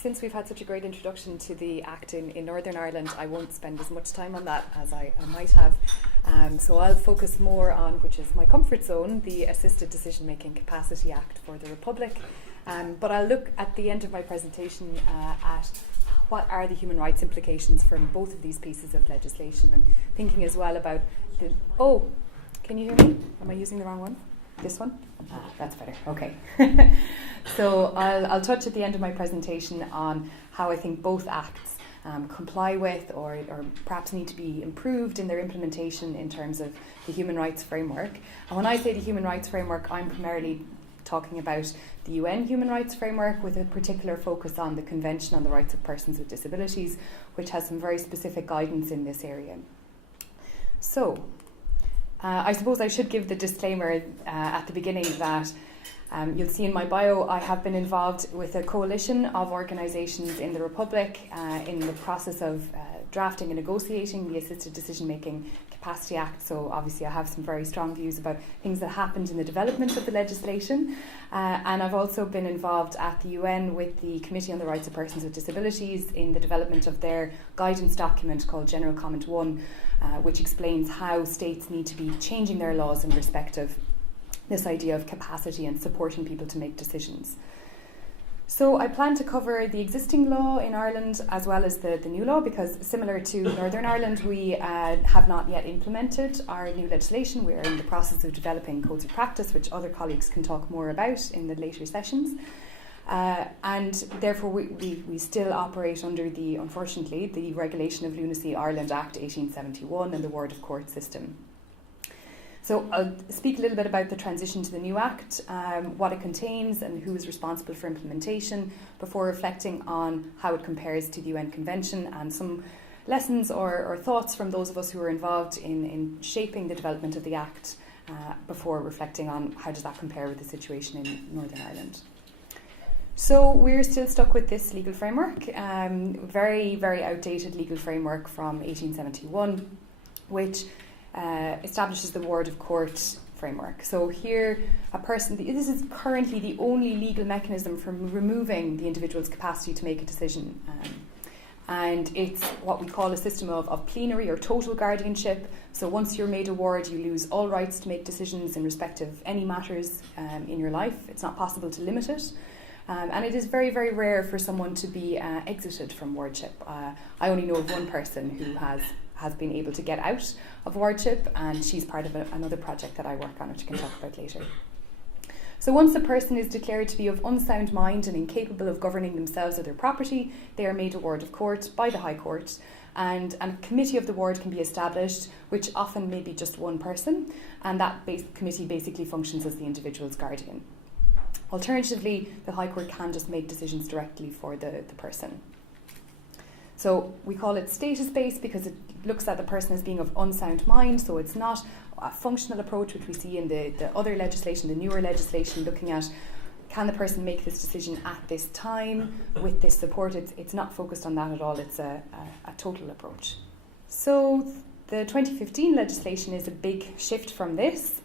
since we've had such a great introduction to the Act in Northern Ireland, I won't spend as much time on that as I might have. So I'll focus more on, which is my comfort zone, the Assisted Decision Making Capacity Act for the Republic. But I'll look at the end of my presentation at what are the human rights implications from both of these pieces of legislation, and thinking as well about the... Oh, can you hear me? Am I using the wrong one? This one? That's better. Okay. So I'll touch at the end of my presentation on how I think both acts comply with or perhaps need to be improved in their implementation in terms of the human rights framework. And when I say the human rights framework, I'm primarily talking about the UN Human Rights Framework, with a particular focus on the Convention on the Rights of Persons with Disabilities, which has some very specific guidance in this area. So, I suppose I should give the disclaimer at the beginning that you'll see in my bio I have been involved with a coalition of organisations in the Republic in the process of drafting and negotiating the Assisted Decision Making Capacity Act. So obviously I have some very strong views about things that happened in the development of the legislation, and I've also been involved at the UN with the Committee on the Rights of Persons with Disabilities in the development of their guidance document called General Comment 1, which explains how states need to be changing their laws in respect of this idea of capacity and supporting people to make decisions. So I plan to cover the existing law in Ireland as well as the new law, because similar to Northern Ireland, we have not yet implemented our new legislation. We are in the process of developing codes of practice, which other colleagues can talk more about in the later sessions. And therefore we still operate under unfortunately, the Regulation of Lunacy Ireland Act 1871 and the Word of Court system. So I'll speak a little bit about the transition to the new Act, what it contains and who is responsible for implementation, before reflecting on how it compares to the UN Convention and some lessons or thoughts from those of us who were involved in shaping the development of the Act, before reflecting on how does that compare with the situation in Northern Ireland. So we're still stuck with this legal framework, very, very outdated legal framework from 1871, which establishes the Word of Court framework. So here, this is currently the only legal mechanism for removing the individual's capacity to make a decision. And it's what we call a system of plenary or total guardianship. So once you're made a ward, you lose all rights to make decisions in respect of any matters in your life. It's not possible to limit it. And it is very, very rare for someone to be exited from wardship. I only know of one person who has been able to get out of wardship, and she's part of another project that I work on, which I can talk about later. So once a person is declared to be of unsound mind and incapable of governing themselves or their property, they are made a ward of court by the High Court, and a committee of the ward can be established, which often may be just one person, and that committee basically functions as the individual's guardian. Alternatively, the High Court can just make decisions directly for the person. So we call it status-based because it looks at the person as being of unsound mind, so it's not a functional approach which we see in the other legislation, the newer legislation, looking at can the person make this decision at this time with this support. It's not focused on that at all, it's a total approach. So the 2015 legislation is a big shift from this.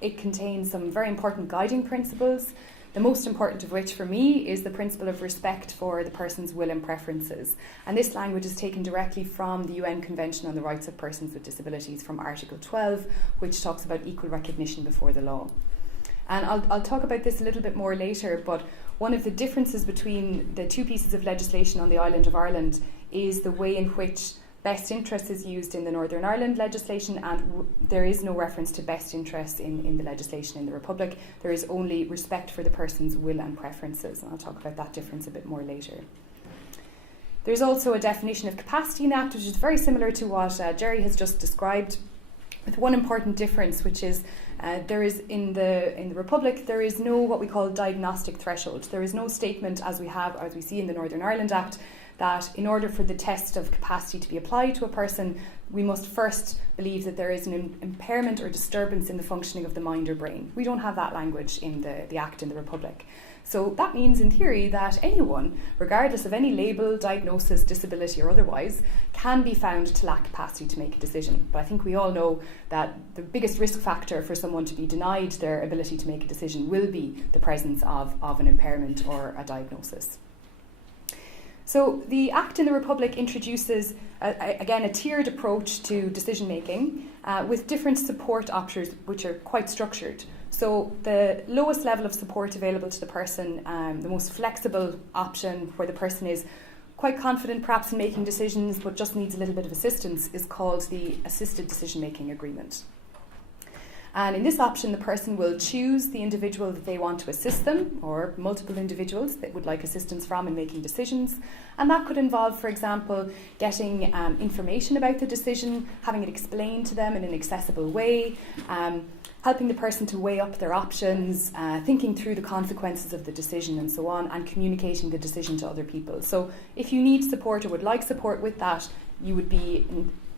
It contains some very important guiding principles, the most important of which for me is the principle of respect for the person's will and preferences. And this language is taken directly from the UN Convention on the Rights of Persons with Disabilities from Article 12, which talks about equal recognition before the law. And I'll talk about this a little bit more later, but one of the differences between the two pieces of legislation on the island of Ireland is the way in which best interest is used in the Northern Ireland legislation, and there is no reference to best interest in the legislation in the Republic. There is only respect for the person's will and preferences, and I'll talk about that difference a bit more later. There's also a definition of capacity in the Act, which is very similar to what Jerry has just described, with one important difference, which is there is in the Republic there is no what we call diagnostic threshold. There is no statement as we see in the Northern Ireland Act that in order for the test of capacity to be applied to a person, we must first believe that there is an impairment or disturbance in the functioning of the mind or brain. We don't have that language in the Act in the Republic. So that means, in theory, that anyone, regardless of any label, diagnosis, disability or otherwise, can be found to lack capacity to make a decision. But I think we all know that the biggest risk factor for someone to be denied their ability to make a decision will be the presence of an impairment or a diagnosis. So the Act in the Republic introduces, again, a tiered approach to decision making with different support options which are quite structured. So the lowest level of support available to the person, the most flexible option where the person is quite confident perhaps in making decisions but just needs a little bit of assistance, is called the Assisted Decision Making Agreement. And in this option, the person will choose the individual that they want to assist them, or multiple individuals that would like assistance from in making decisions. And that could involve, for example, getting information about the decision, having it explained to them in an accessible way, helping the person to weigh up their options, thinking through the consequences of the decision and so on, and communicating the decision to other people. So if you need support or would like support with that, you would be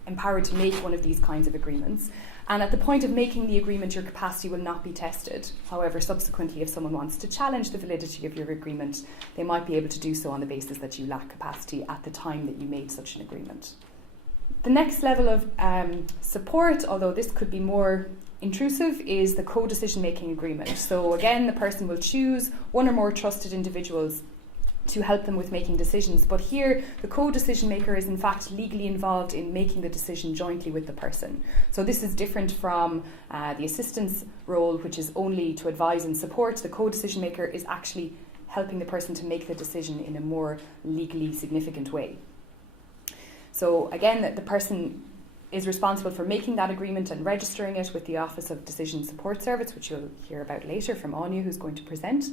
empowered to make one of these kinds of agreements. And at the point of making the agreement, your capacity will not be tested. However, subsequently, if someone wants to challenge the validity of your agreement, they might be able to do so on the basis that you lack capacity at the time that you made such an agreement. The next level of support, although this could be more intrusive, is the co-decision making agreement. So again, the person will choose one or more trusted individuals to help them with making decisions. But here, the co-decision maker is in fact legally involved in making the decision jointly with the person. So this is different from the assistance role, which is only to advise and support. The co-decision maker is actually helping the person to make the decision in a more legally significant way. So again, the person is responsible for making that agreement and registering it with the Office of Decision Support Service, which you'll hear about later from Anya, who's going to present.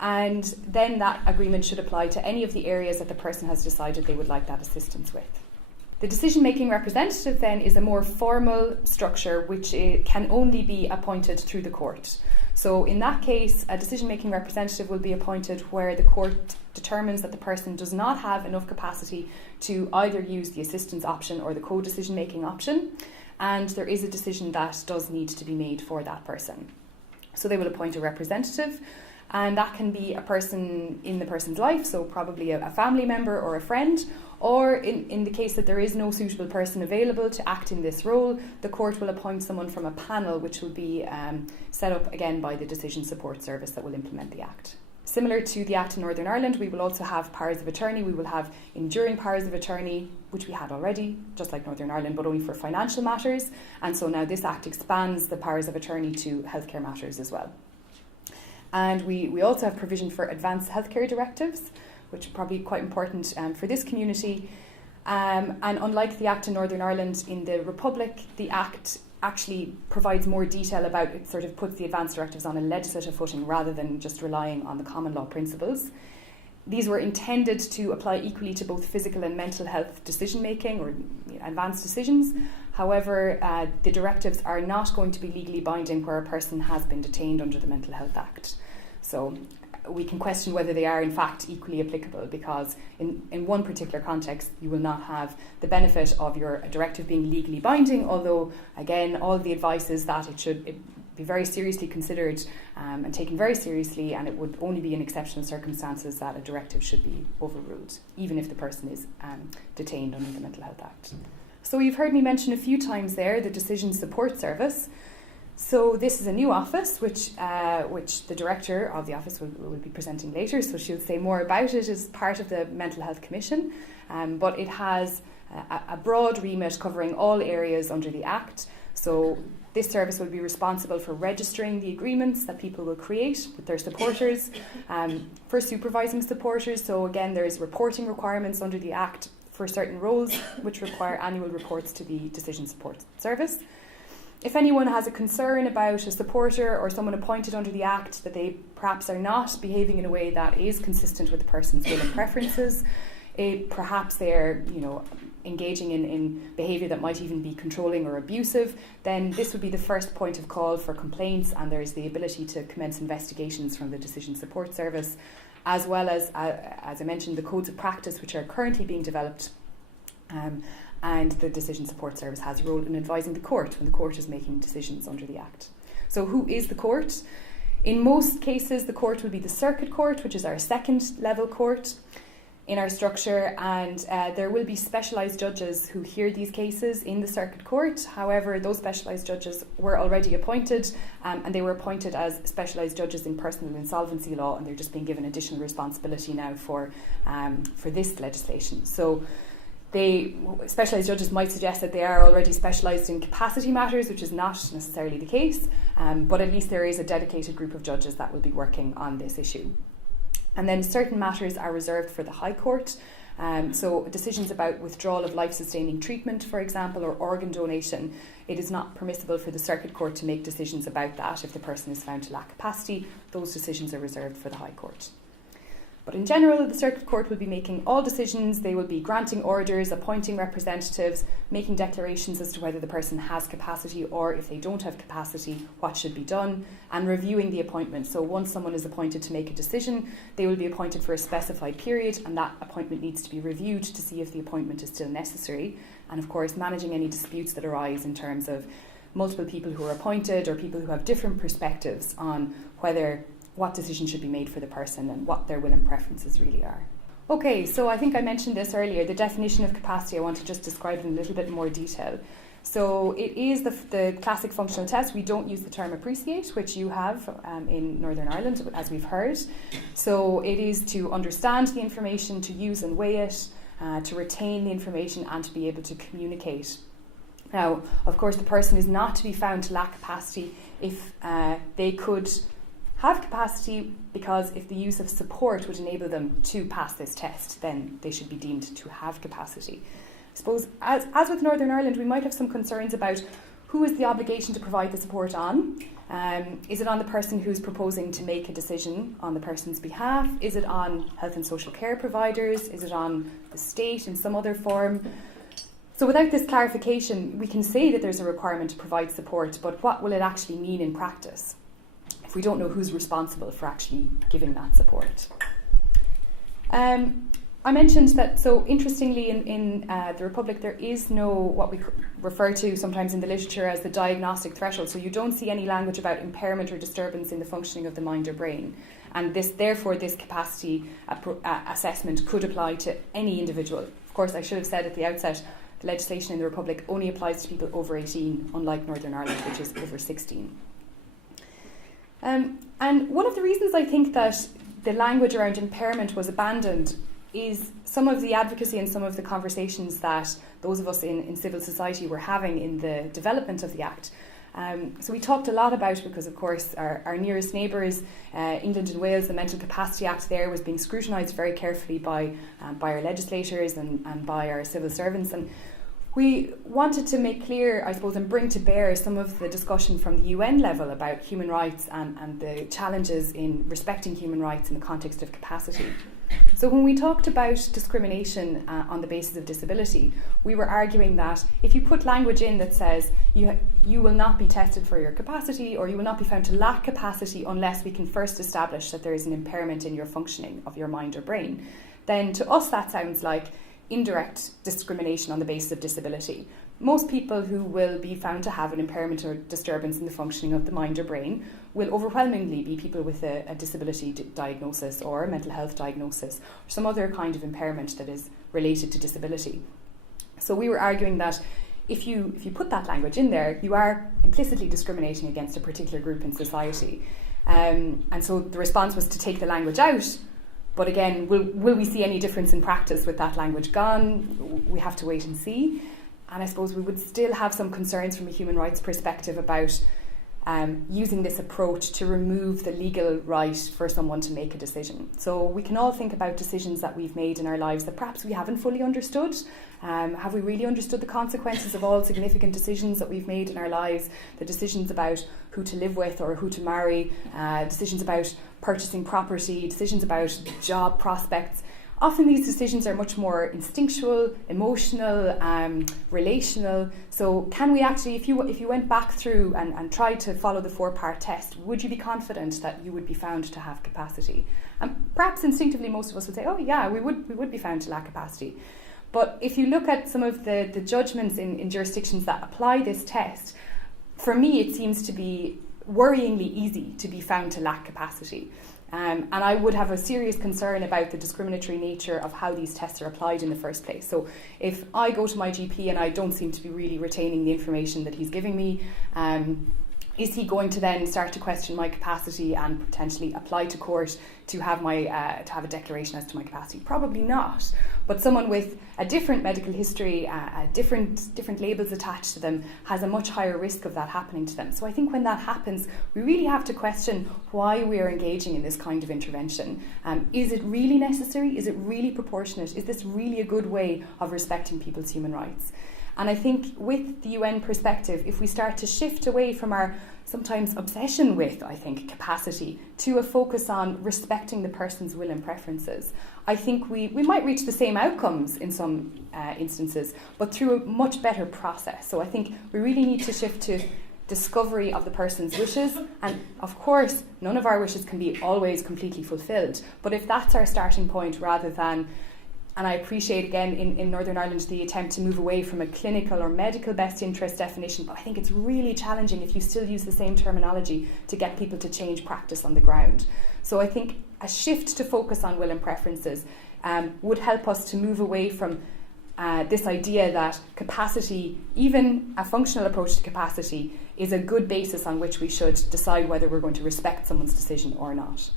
And then that agreement should apply to any of the areas that the person has decided they would like that assistance with. The decision-making representative then is a more formal structure which can only be appointed through the court. So in that case, a decision-making representative will be appointed where the court determines that the person does not have enough capacity to either use the assistance option or the co-decision-making option, and there is a decision that does need to be made for that person. So they will appoint a representative, and that can be a person in the person's life, so probably a family member or a friend, or in the case that there is no suitable person available to act in this role, the court will appoint someone from a panel which will be set up again by the Decision Support Service that will implement the Act. Similar to the Act in Northern Ireland, we will also have powers of attorney. We will have enduring powers of attorney, which we had already, just like Northern Ireland, but only for financial matters. And so now this Act expands the powers of attorney to healthcare matters as well. And we also have provision for advanced healthcare directives, which are probably quite important for this community. And unlike the Act in Northern Ireland, in the Republic, the Act actually provides more detail about it, sort of puts the advanced directives on a legislative footing rather than just relying on the common law principles. These were intended to apply equally to both physical and mental health decision making or advanced decisions. However, the directives are not going to be legally binding where a person has been detained under the Mental Health Act. So we can question whether they are in fact equally applicable, because in one particular context you will not have the benefit of your directive being legally binding, although again all the advice is that it should be very seriously considered and taken very seriously, and it would only be in exceptional circumstances that a directive should be overruled, even if the person is detained under the Mental Health Act. So you've heard me mention a few times there the Decision Support Service. So this is a new office, which the director of the office will be presenting later, so she'll say more about it as part of the Mental Health Commission. But it has a broad remit covering all areas under the Act. So this service will be responsible for registering the agreements that people will create with their supporters, for supervising supporters. So again, there's reporting requirements under the Act for certain roles which require annual reports to the Decision Support Service. If anyone has a concern about a supporter or someone appointed under the Act that they perhaps are not behaving in a way that is consistent with the person's will and preferences, perhaps they're engaging in behaviour that might even be controlling or abusive, then this would be the first point of call for complaints, and there is the ability to commence investigations from the Decision Support Service, as well as I mentioned, the codes of practice which are currently being developed. And the Decision Support Service has a role in advising the court when the court is making decisions under the Act. So who is the court? In most cases, the court will be the Circuit Court, which is our second level court. in our structure, and there will be specialised judges who hear these cases in the Circuit Court. However, those specialised judges were already appointed, and they were appointed as specialised judges in personal insolvency law, and they're just being given additional responsibility now for this legislation. So specialised judges might suggest that they are already specialised in capacity matters, which is not necessarily the case, but at least there is a dedicated group of judges that will be working on this issue. And then certain matters are reserved for the High Court. So decisions about withdrawal of life-sustaining treatment, for example, or organ donation, it is not permissible for the Circuit Court to make decisions about that if the person is found to lack capacity. Those decisions are reserved for the High Court. But in general, the Circuit Court will be making all decisions. They will be granting orders, appointing representatives, making declarations as to whether the person has capacity, or if they don't have capacity, what should be done, and reviewing the appointment. So once someone is appointed to make a decision, they will be appointed for a specified period, and that appointment needs to be reviewed to see if the appointment is still necessary. And of course, managing any disputes that arise in terms of multiple people who are appointed or people who have different perspectives on what decision should be made for the person and what their will and preferences really are. Okay, so I think I mentioned this earlier, the definition of capacity. I want to just describe it in a little bit more detail. So it is the classic functional test. We don't use the term appreciate, which you have in Northern Ireland, as we've heard. So it is to understand the information, to use and weigh it, to retain the information, and to be able to communicate. Now, of course, the person is not to be found to lack capacity if they could have capacity, because if the use of support would enable them to pass this test, then they should be deemed to have capacity. I suppose, as with Northern Ireland, we might have some concerns about who is the obligation to provide the support on. Is it on the person who's proposing to make a decision on the person's behalf? Is it on health and social care providers? Is it on the state in some other form? So without this clarification, we can say that there's a requirement to provide support, but what will it actually mean in practice if we don't know who's responsible for actually giving that support? I mentioned that, so interestingly, in the Republic, there is no, what we refer to sometimes in the literature as the diagnostic threshold. So you don't see any language about impairment or disturbance in the functioning of the mind or brain. And therefore, this capacity assessment could apply to any individual. Of course, I should have said at the outset, the legislation in the Republic only applies to people over 18, unlike Northern Ireland, which is over 16. And one of the reasons I think that the language around impairment was abandoned is some of the advocacy and some of the conversations that those of us in civil society were having in the development of the Act. So we talked a lot about, because of course our nearest neighbours, England and Wales, the Mental Capacity Act there was being scrutinised very carefully by our legislators and by our civil servants. And we wanted to make clear, I suppose, and bring to bear some of the discussion from the UN level about human rights and the challenges in respecting human rights in the context of capacity. So when we talked about discrimination on the basis of disability, we were arguing that if you put language in that says you will not be tested for your capacity, or you will not be found to lack capacity unless we can first establish that there is an impairment in your functioning of your mind or brain, then to us that sounds like indirect discrimination on the basis of disability. Most people who will be found to have an impairment or disturbance in the functioning of the mind or brain will overwhelmingly be people with a disability diagnosis or a mental health diagnosis or some other kind of impairment that is related to disability. So we were arguing that if you put that language in there, you are implicitly discriminating against a particular group in society. And so the response was to take the language out. But again, will we see any difference in practice with that language gone? We have to wait and see. And I suppose we would still have some concerns from a human rights perspective about using this approach to remove the legal right for someone to make a decision. So we can all think about decisions that we've made in our lives that perhaps we haven't fully understood. Have we really understood the consequences of all significant decisions that we've made in our lives? The decisions about who to live with or who to marry, decisions about purchasing property, decisions about job prospects. Often these decisions are much more instinctual, emotional, relational. So can we actually, if you went back through and tried to follow the 4-part test, would you be confident that you would be found to have capacity? And perhaps instinctively most of us would say, oh yeah, we would be found to lack capacity. But if you look at some of the judgments in jurisdictions that apply this test, for me it seems to be worryingly easy to be found to lack capacity. And I would have a serious concern about the discriminatory nature of how these tests are applied in the first place. So if I go to my GP and I don't seem to be really retaining the information that he's giving me, is he going to then start to question my capacity and potentially apply to court to have a declaration as to my capacity? Probably not. But someone with a different medical history, different labels attached to them, has a much higher risk of that happening to them. So I think when that happens, we really have to question why we are engaging in this kind of intervention. Is it really necessary? Is it really proportionate? Is this really a good way of respecting people's human rights? And I think with the UN perspective, if we start to shift away from our sometimes obsession with, I think, capacity to a focus on respecting the person's will and preferences, I think we might reach the same outcomes in some instances, but through a much better process. So I think we really need to shift to discovery of the person's wishes, and of course none of our wishes can be always completely fulfilled, but if that's our starting point rather than, and I appreciate again in Northern Ireland the attempt to move away from a clinical or medical best interest definition, but I think it's really challenging if you still use the same terminology to get people to change practice on the ground. So I think a shift to focus on will and preferences would help us to move away from this idea that capacity, even a functional approach to capacity, is a good basis on which we should decide whether we're going to respect someone's decision or not.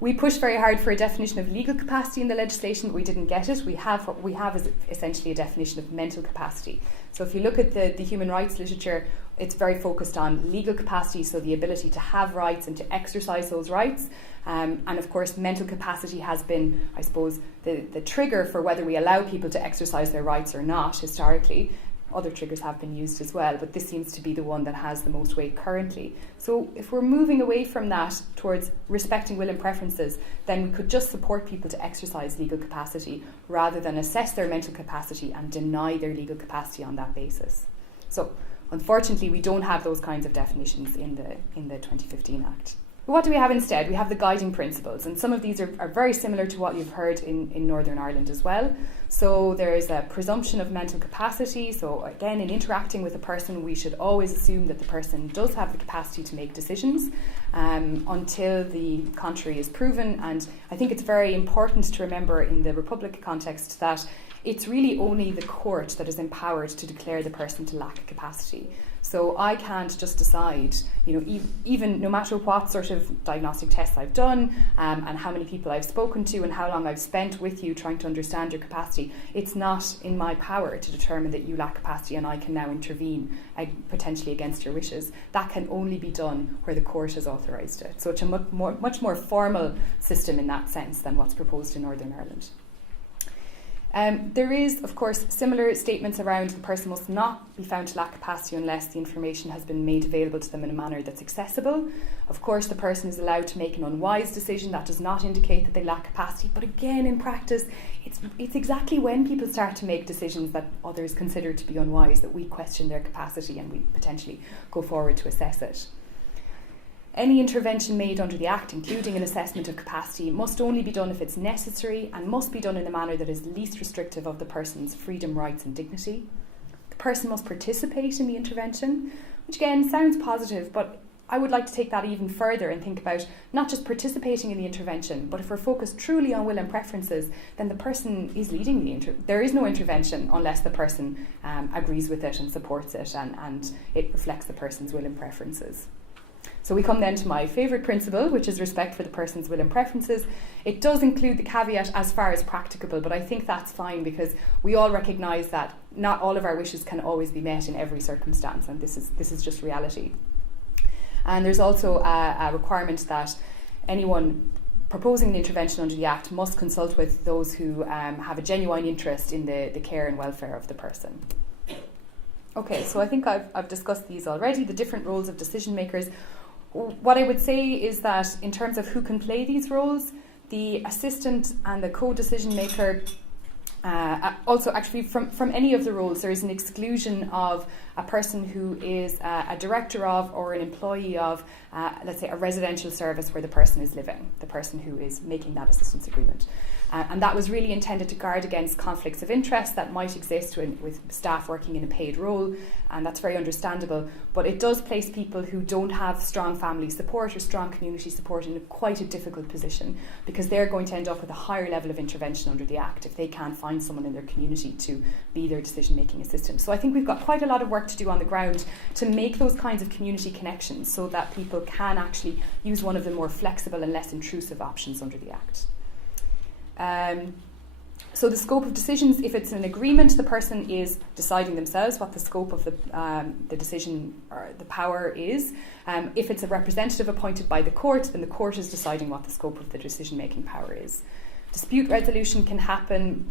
We pushed very hard for a definition of legal capacity in the legislation, but we didn't get it. What we have is essentially a definition of mental capacity. So if you look at the human rights literature, it's very focused on legal capacity, so the ability to have rights and to exercise those rights. And of course, mental capacity has been, I suppose, the trigger for whether we allow people to exercise their rights or not historically. Other triggers have been used as well, but this seems to be the one that has the most weight currently. So if we're moving away from that towards respecting will and preferences, then we could just support people to exercise legal capacity rather than assess their mental capacity and deny their legal capacity on that basis. So unfortunately, we don't have those kinds of definitions in the 2015 Act. But what do we have instead? We have the guiding principles, and some of these are very similar to what you've heard in Northern Ireland as well. So there is a presumption of mental capacity. So again, in interacting with a person, we should always assume that the person does have the capacity to make decisions until the contrary is proven. And I think it's very important to remember in the Republic context that it's really only the court that is empowered to declare the person to lack capacity. So I can't just decide, even no matter what sort of diagnostic tests I've done and how many people I've spoken to and how long I've spent with you trying to understand your capacity, it's not in my power to determine that you lack capacity and I can now intervene potentially against your wishes. That can only be done where the court has authorised it. So it's a much more formal system in that sense than what's proposed in Northern Ireland. There is, of course, similar statements around the person must not be found to lack capacity unless the information has been made available to them in a manner that's accessible. Of course, the person is allowed to make an unwise decision. That does not indicate that they lack capacity. But again, in practice, it's exactly when people start to make decisions that others consider to be unwise that we question their capacity and we potentially go forward to assess it. Any intervention made under the Act, including an assessment of capacity, must only be done if it's necessary and must be done in a manner that is least restrictive of the person's freedom, rights and dignity. The person must participate in the intervention, which again sounds positive, but I would like to take that even further and think about not just participating in the intervention, but if we're focused truly on will and preferences, then the person is leading the there is no intervention unless the person agrees with it and supports it and it reflects the person's will and preferences. So we come then to my favourite principle, which is respect for the person's will and preferences. It does include the caveat as far as practicable, but I think that's fine because we all recognise that not all of our wishes can always be met in every circumstance, and this is just reality. And there's also a requirement that anyone proposing an intervention under the Act must consult with those who have a genuine interest in the care and welfare of the person. Okay, so I think I've discussed these already, the different roles of decision makers. What I would say is that in terms of who can play these roles, the assistant and the co-decision maker, also actually from any of the roles, there is an exclusion of a person who is a director of or an employee of, let's say, a residential service where the person is living, the person who is making that assistance agreement. And that was really intended to guard against conflicts of interest that might exist with staff working in a paid role, and that's very understandable. But it does place people who don't have strong family support or strong community support in quite a difficult position, because they're going to end up with a higher level of intervention under the Act if they can't find someone in their community to be their decision-making assistant. So I think we've got quite a lot of work to do on the ground to make those kinds of community connections so that people can actually use one of the more flexible and less intrusive options under the Act. So the scope of decisions, if it's an agreement, the person is deciding themselves what the scope of the decision or the power is. If it's a representative appointed by the court, then the court is deciding what the scope of the decision-making power is. Dispute resolution can happen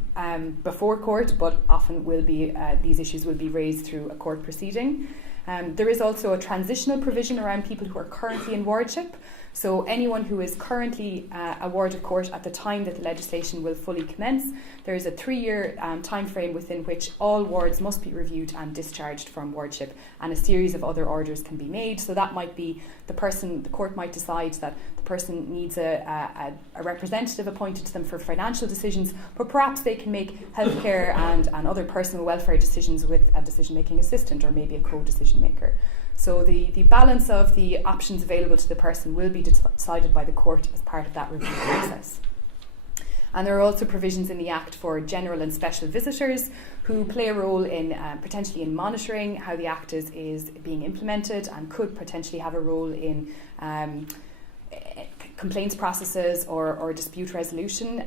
before court, but often will be these issues will be raised through a court proceeding. There is also a transitional provision around people who are currently in wardship. So anyone who is currently a ward of court at the time that the legislation will fully commence, there is a 3-year time frame within which all wards must be reviewed and discharged from wardship, and a series of other orders can be made. So that might be the court might decide that the person needs a representative appointed to them for financial decisions, but perhaps they can make healthcare and other personal welfare decisions with a decision-making assistant or maybe a co-decision maker. So the balance of the options available to the person will be decided by the court as part of that review process. And there are also provisions in the Act for general and special visitors who play a role in potentially in monitoring how the Act is being implemented, and could potentially have a role in complaints processes or dispute resolution,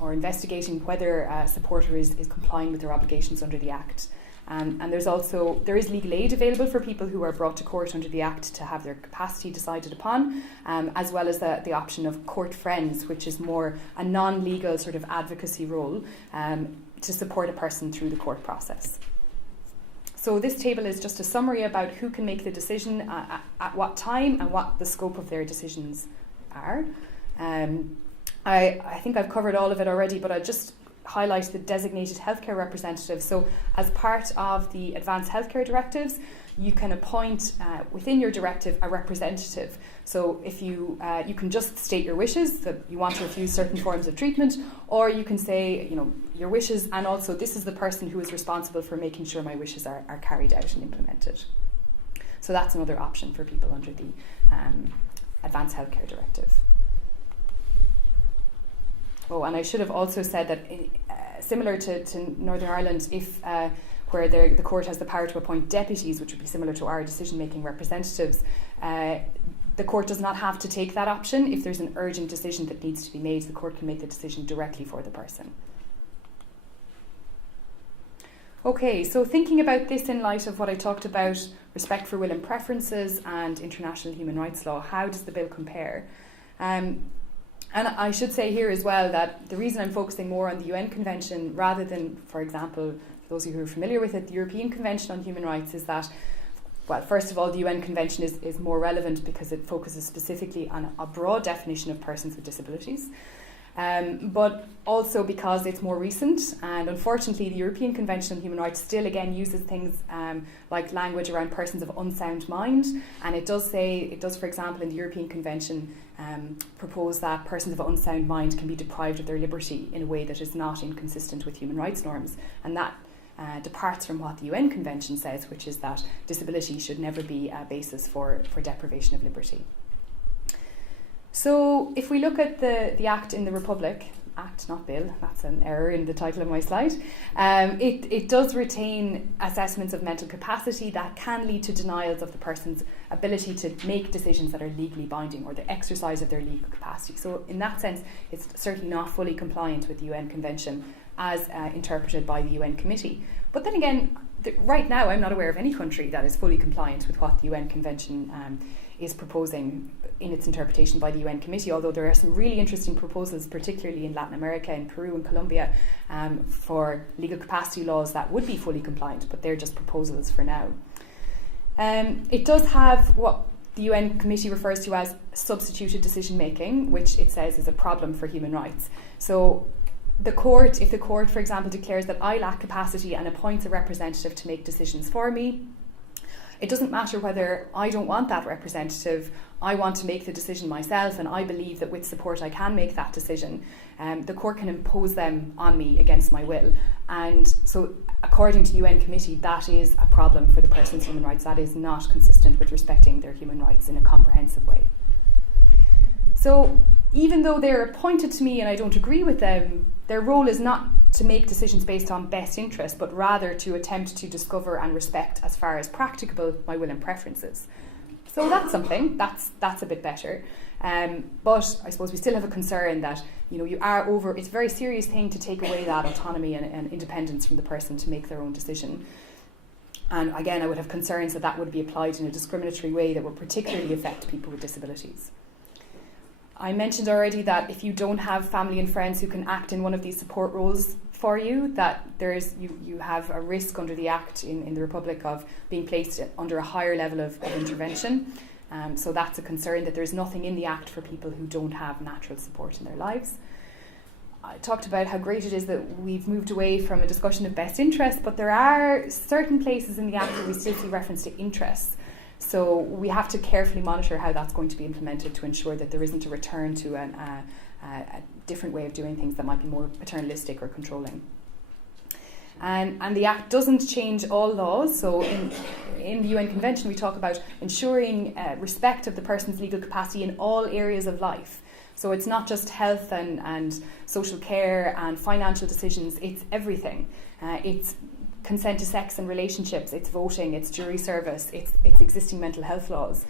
or investigating whether a supporter is complying with their obligations under the Act. And there is legal aid available for people who are brought to court under the Act to have their capacity decided upon, as well as the option of court friends, which is more a non-legal sort of advocacy role to support a person through the court process. So this table is just a summary about who can make the decision at what time and what the scope of their decisions are. I think I've covered all of it already, but I'll just highlight the designated healthcare representative. So as part of the advanced healthcare directives, you can appoint within your directive a representative. So if you can just state your wishes that you want to refuse certain forms of treatment, or you can say, your wishes, and also this is the person who is responsible for making sure my wishes are carried out and implemented. So that's another option for people under the advanced healthcare directive. Oh, and I should have also said that similar to Northern Ireland, if where the court has the power to appoint deputies, which would be similar to our decision-making representatives, the court does not have to take that option. If there's an urgent decision that needs to be made, the court can make the decision directly for the person. Okay, so thinking about this in light of what I talked about, respect for will and preferences and international human rights law, how does the bill compare? And I should say here as well that the reason I'm focusing more on the UN Convention rather than, for example, for those of you who are familiar with it, the European Convention on Human Rights, is that, well, first of all, the UN Convention is more relevant because it focuses specifically on a broad definition of persons with disabilities. But also because it's more recent, and unfortunately the European Convention on Human Rights still again uses things like language around persons of unsound mind, and it does, for example, in the European Convention propose that persons of unsound mind can be deprived of their liberty in a way that is not inconsistent with human rights norms, and that departs from what the UN Convention says, which is that disability should never be a basis for deprivation of liberty. So if we look at the Act in the Republic, Act, not Bill, that's an error in the title of my slide, it does retain assessments of mental capacity that can lead to denials of the person's ability to make decisions that are legally binding, or the exercise of their legal capacity. So in that sense, it's certainly not fully compliant with the UN Convention as interpreted by the UN Committee. But then again, right now I'm not aware of any country that is fully compliant with what the UN Convention is proposing in its interpretation by the UN Committee, although there are some really interesting proposals, particularly in Latin America, in Peru and Colombia, for legal capacity laws that would be fully compliant, but they're just proposals for now. It does have what the UN Committee refers to as substituted decision making, which it says is a problem for human rights. So if the court, for example, declares that I lack capacity and appoints a representative to make decisions for me, it doesn't matter whether I don't want that representative, I want to make the decision myself, and I believe that with support I can make that decision. The court can impose them on me against my will. And so according to the UN committee, that is a problem for the person's human rights. That is not consistent with respecting their human rights in a comprehensive way. So even though they're appointed to me and I don't agree with them, their role is not to make decisions based on best interest, but rather to attempt to discover and respect, as far as practicable, my will and preferences. So that's something, that's a bit better. But I suppose we still have a concern that, it's a very serious thing to take away that autonomy and independence from the person to make their own decision. And again, I would have concerns that would be applied in a discriminatory way that would particularly affect people with disabilities. I mentioned already that if you don't have family and friends who can act in one of these support roles for you, that you have a risk under the Act in the Republic of being placed under a higher level of intervention. So that's a concern, that there's nothing in the Act for people who don't have natural support in their lives. I talked about how great it is that we've moved away from a discussion of best interest, but there are certain places in the Act where we still see reference to interests. So we have to carefully monitor how that's going to be implemented to ensure that there isn't a return to a different way of doing things that might be more paternalistic or controlling. And the Act doesn't change all laws. So in the UN Convention we talk about ensuring respect of the person's legal capacity in all areas of life. So it's not just health and social care and financial decisions, it's everything. It's consent to sex and relationships, it's voting, it's jury service, it's existing mental health laws.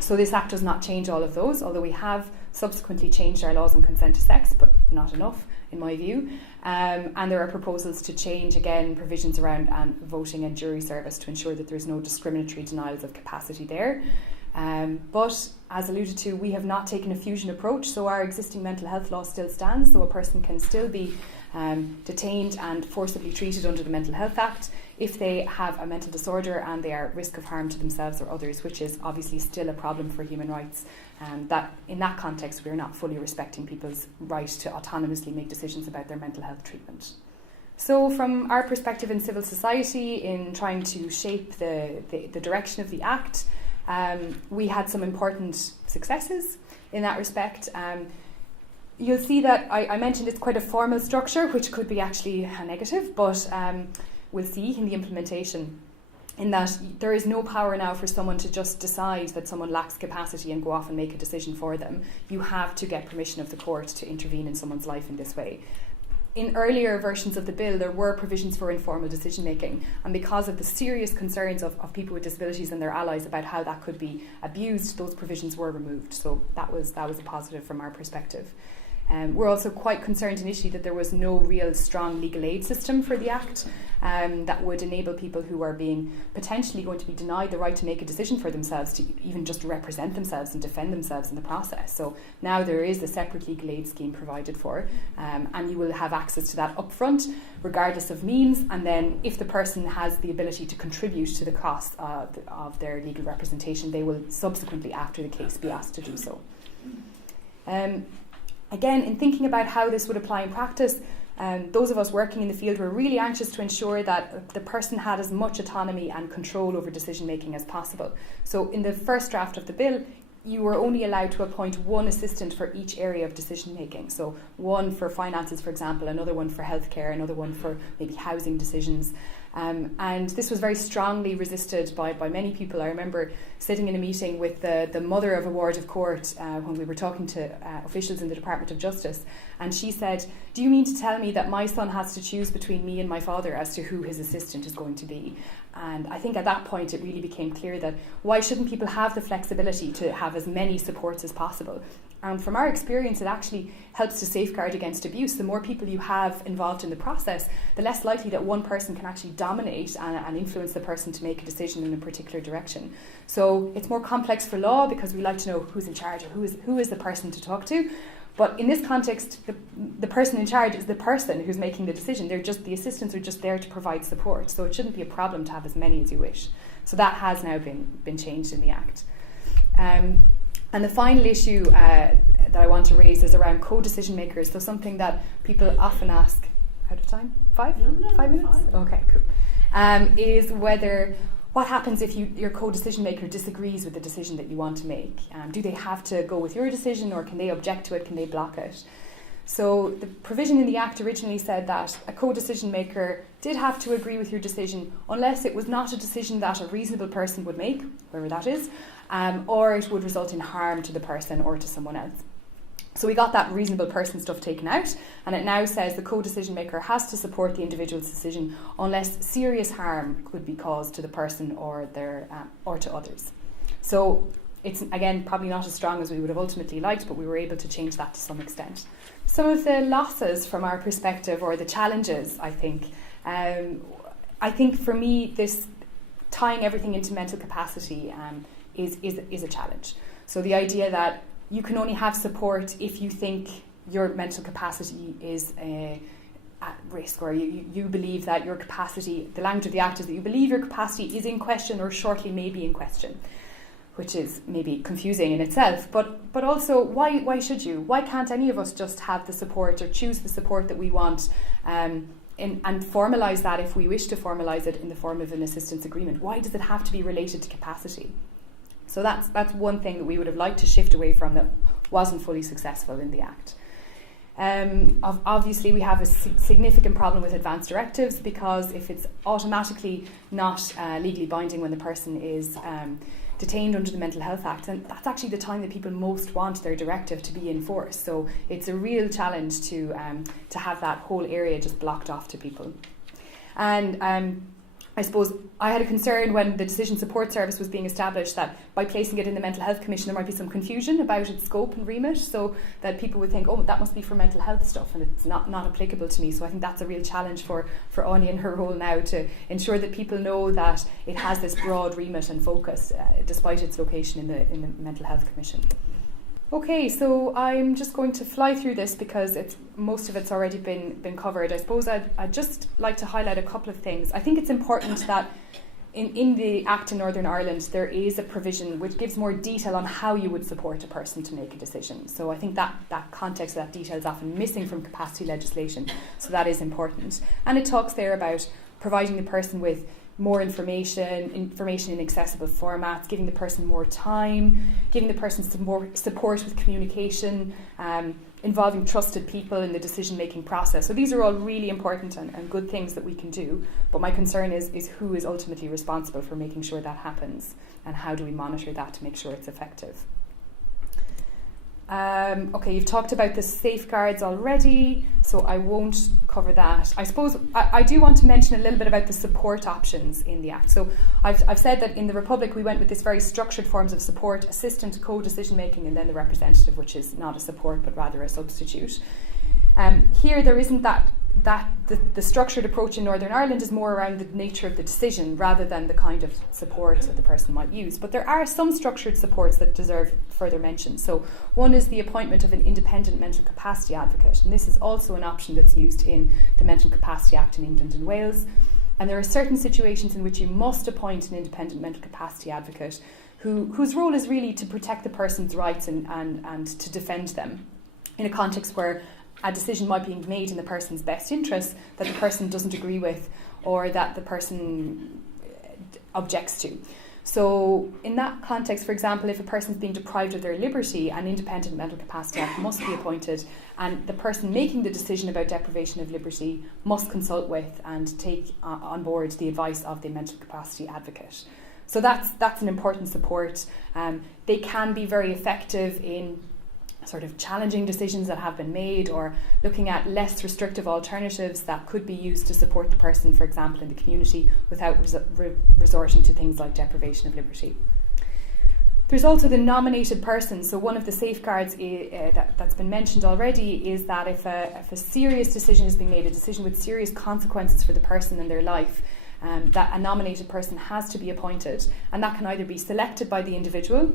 So this Act does not change all of those, although we have subsequently changed our laws on consent to sex, but not enough in my view. And there are proposals to change again provisions around voting and jury service to ensure that there's no discriminatory denials of capacity there. But as alluded to, we have not taken a fusion approach, so our existing mental health law still stands, so a person can still be detained and forcibly treated under the Mental Health Act if they have a mental disorder and they are at risk of harm to themselves or others, which is obviously still a problem for human rights. That in that context we are not fully respecting people's right to autonomously make decisions about their mental health treatment. So from our perspective in civil society, in trying to shape the direction of the Act, we had some important successes in that respect. You'll see that I mentioned it's quite a formal structure, which could be actually a negative, but we'll see in the implementation in that there is no power now for someone to just decide that someone lacks capacity and go off and make a decision for them. You have to get permission of the court to intervene in someone's life in this way. In earlier versions of the bill, there were provisions for informal decision making, and because of the serious concerns of people with disabilities and their allies about how that could be abused, those provisions were removed. So that was a positive from our perspective. We're also quite concerned initially that there was no real strong legal aid system for the Act that would enable people who are being potentially going to be denied the right to make a decision for themselves to even just represent themselves and defend themselves in the process. So now there is a separate legal aid scheme provided for, and you will have access to that upfront regardless of means, and then if the person has the ability to contribute to the cost of their legal representation, they will subsequently after the case be asked to do so. Again, in thinking about how this would apply in practice, those of us working in the field were really anxious to ensure that the person had as much autonomy and control over decision making as possible. So in the first draft of the bill, you were only allowed to appoint one assistant for each area of decision making. So one for finances, for example, another one for healthcare, another one for maybe housing decisions. And this was very strongly resisted by many people. I remember sitting in a meeting with the mother of a ward of court when we were talking to officials in the Department of Justice, and she said, "Do you mean to tell me that my son has to choose between me and my father as to who his assistant is going to be?" And I think at that point it really became clear that why shouldn't people have the flexibility to have as many supports as possible? And from our experience, it actually helps to safeguard against abuse. The more people you have involved in the process, the less likely that one person can actually dominate and influence the person to make a decision in a particular direction. So it's more complex for law because we like to know who's in charge or who is the person to talk to. But in this context, the person in charge is the person who's making the decision. The assistants are just there to provide support. So it shouldn't be a problem to have as many as you wish. So that has now been changed in the Act. And the final issue that I want to raise is around co-decision makers. So something that people often ask, out of time? 5? No, 5 minutes? 5. Okay, cool. Is whether what happens if your co-decision maker disagrees with the decision that you want to make? Do they have to go with your decision, or can they object to it? Can they block it? So the provision in the Act originally said that a co-decision maker did have to agree with your decision unless it was not a decision that a reasonable person would make, whoever that is, or it would result in harm to the person or to someone else. So we got that reasonable person stuff taken out, and it now says the co-decision maker has to support the individual's decision unless serious harm could be caused to the person or or to others. So it's, again, probably not as strong as we would have ultimately liked, but we were able to change that to some extent. Some of the losses from our perspective, or the challenges, I think for me, this tying everything into mental capacity is a challenge. So the idea that you can only have support if you think your mental capacity is at risk, or you believe that your capacity, the language of the Act is that you believe your capacity is in question or shortly may be in question, which is maybe confusing in itself, but also why should you? Why can't any of us just have the support or choose the support that we want and formalise that if we wish to formalise it in the form of an assistance agreement? Why does it have to be related to capacity? So that's one thing that we would have liked to shift away from that wasn't fully successful in the Act. Obviously, we have a significant problem with advance directives, because if it's automatically not legally binding when the person is detained under the Mental Health Act, and that's actually the time that people most want their directive to be in force. So it's a real challenge to have that whole area just blocked off to people. And I suppose I had a concern when the Decision Support Service was being established that by placing it in the Mental Health Commission there might be some confusion about its scope and remit, so that people would think, oh, that must be for mental health stuff, and it's not applicable to me. So I think that's a real challenge for Anya in her role now, to ensure that people know that it has this broad remit and focus despite its location in the Mental Health Commission. Okay, so I'm just going to fly through this because most of it's already been covered. I suppose I'd just like to highlight a couple of things. I think it's important that in the Act in Northern Ireland there is a provision which gives more detail on how you would support a person to make a decision. So I think that context, that detail is often missing from capacity legislation, so that is important. And it talks there about providing the person with more information in accessible formats, giving the person more time, giving the person some more support with communication, involving trusted people in the decision-making process. So these are all really important and good things that we can do, but my concern is who is ultimately responsible for making sure that happens, and how do we monitor that to make sure it's effective. Okay, you've talked about the safeguards already, so I won't cover that. I suppose I do want to mention a little bit about the support options in the Act. So I've said that in the Republic we went with this very structured forms of support: assistant, co-decision making, and then the representative, which is not a support but rather a substitute. Here there isn't that the structured approach in Northern Ireland is more around the nature of the decision rather than the kind of support that the person might use. But there are some structured supports that deserve further mention. So one is the appointment of an independent mental capacity advocate, and this is also an option that's used in the Mental Capacity Act in England and Wales. And there are certain situations in which you must appoint an independent mental capacity advocate whose role is really to protect the person's rights and to defend them in a context where a decision might be made in the person's best interest that the person doesn't agree with, or that the person objects to. So in that context, for example, if a person is being deprived of their liberty, an independent mental capacity act must be appointed, and the person making the decision about deprivation of liberty must consult with and take on board the advice of the mental capacity advocate. So that's an important support. They can be very effective in sort of challenging decisions that have been made, or looking at less restrictive alternatives that could be used to support the person, for example, in the community, without resorting to things like deprivation of liberty. There's also the nominated person. So one of the safeguards that's been mentioned already is that if a serious decision is being made, a decision with serious consequences for the person and their life, that a nominated person has to be appointed, and that can either be selected by the individual,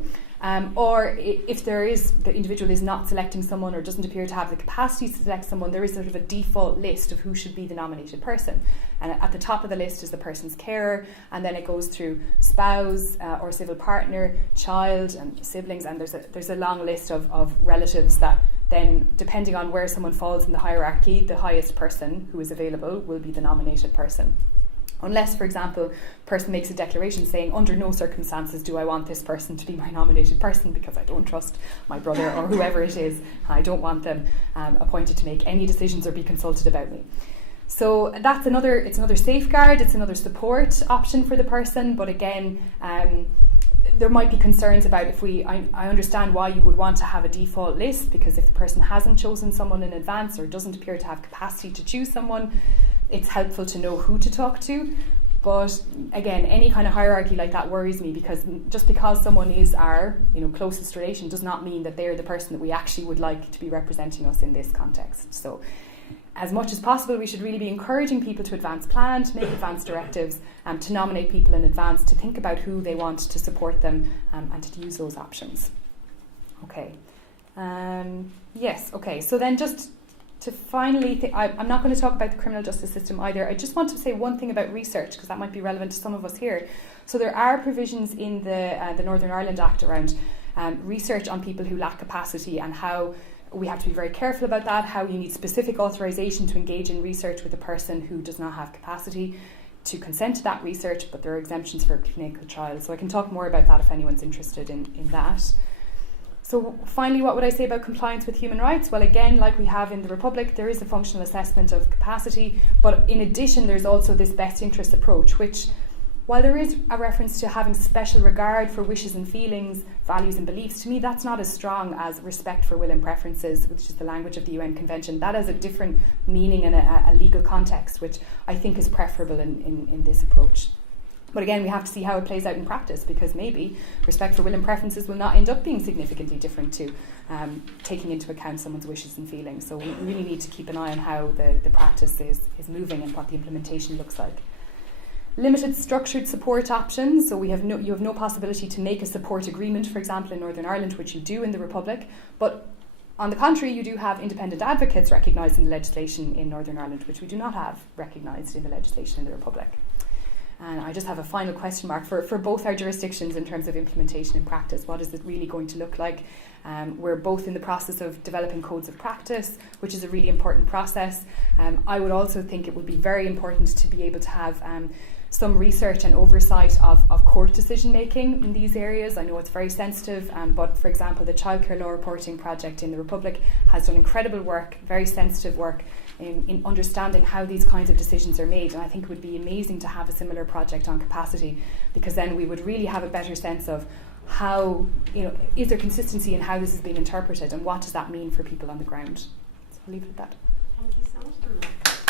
or if the individual is not selecting someone or doesn't appear to have the capacity to select someone, there is sort of a default list of who should be the nominated person. And at the top of the list is the person's carer, and then it goes through spouse or civil partner, child and siblings, and there's a long list of relatives that then, depending on where someone falls in the hierarchy, the highest person who is available will be the nominated person. Unless, for example, a person makes a declaration saying, under no circumstances do I want this person to be my nominated person because I don't trust my brother or whoever it is. I don't want them appointed to make any decisions or be consulted about me. So it's another safeguard, it's another support option for the person, but again, there might be concerns about I understand why you would want to have a default list, because if the person hasn't chosen someone in advance or doesn't appear to have capacity to choose someone, it's helpful to know who to talk to. But again, any kind of hierarchy like that worries me, because just because someone is our closest relation does not mean that they're the person that we actually would like to be representing us in this context. So as much as possible, we should really be encouraging people to advance plan, to make advance directives, to nominate people in advance, to think about who they want to support them, and to use those options. Okay. Yes, okay. So then just to finally, I'm not going to talk about the criminal justice system either. I just want to say one thing about research, because that might be relevant to some of us here. So there are provisions in the Northern Ireland Act around research on people who lack capacity, and how we have to be very careful about that, how you need specific authorisation to engage in research with a person who does not have capacity to consent to that research, but there are exemptions for clinical trials. So I can talk more about that if anyone's interested in that. So finally, what would I say about compliance with human rights? Well, again, like we have in the Republic, there is a functional assessment of capacity, but in addition, there's also this best interest approach, which, while there is a reference to having special regard for wishes and feelings, values and beliefs, to me that's not as strong as respect for will and preferences, which is the language of the UN Convention. That has a different meaning and a legal context, which I think is preferable in this approach. But again, we have to see how it plays out in practice, because maybe respect for will and preferences will not end up being significantly different to taking into account someone's wishes and feelings. So we really need to keep an eye on how the practice is moving and what the implementation looks like. Limited structured support options. So you have no possibility to make a support agreement, for example, in Northern Ireland, which you do in the Republic. But on the contrary, you do have independent advocates recognised in the legislation in Northern Ireland, which we do not have recognised in the legislation in the Republic. And I just have a final question mark for both our jurisdictions in terms of implementation in practice. What is it really going to look like? We're both in the process of developing codes of practice, which is a really important process. I would also think it would be very important to be able to have some research and oversight of court decision making in these areas. I know it's very sensitive, but for example, the Childcare Law Reporting Project in the Republic has done incredible work, very sensitive work, in understanding how these kinds of decisions are made. And I think it would be amazing to have a similar project on capacity, because then we would really have a better sense of how, is there consistency in how this is being interpreted, and what does that mean for people on the ground. So I'll leave it at that. Thank you so much, Emma.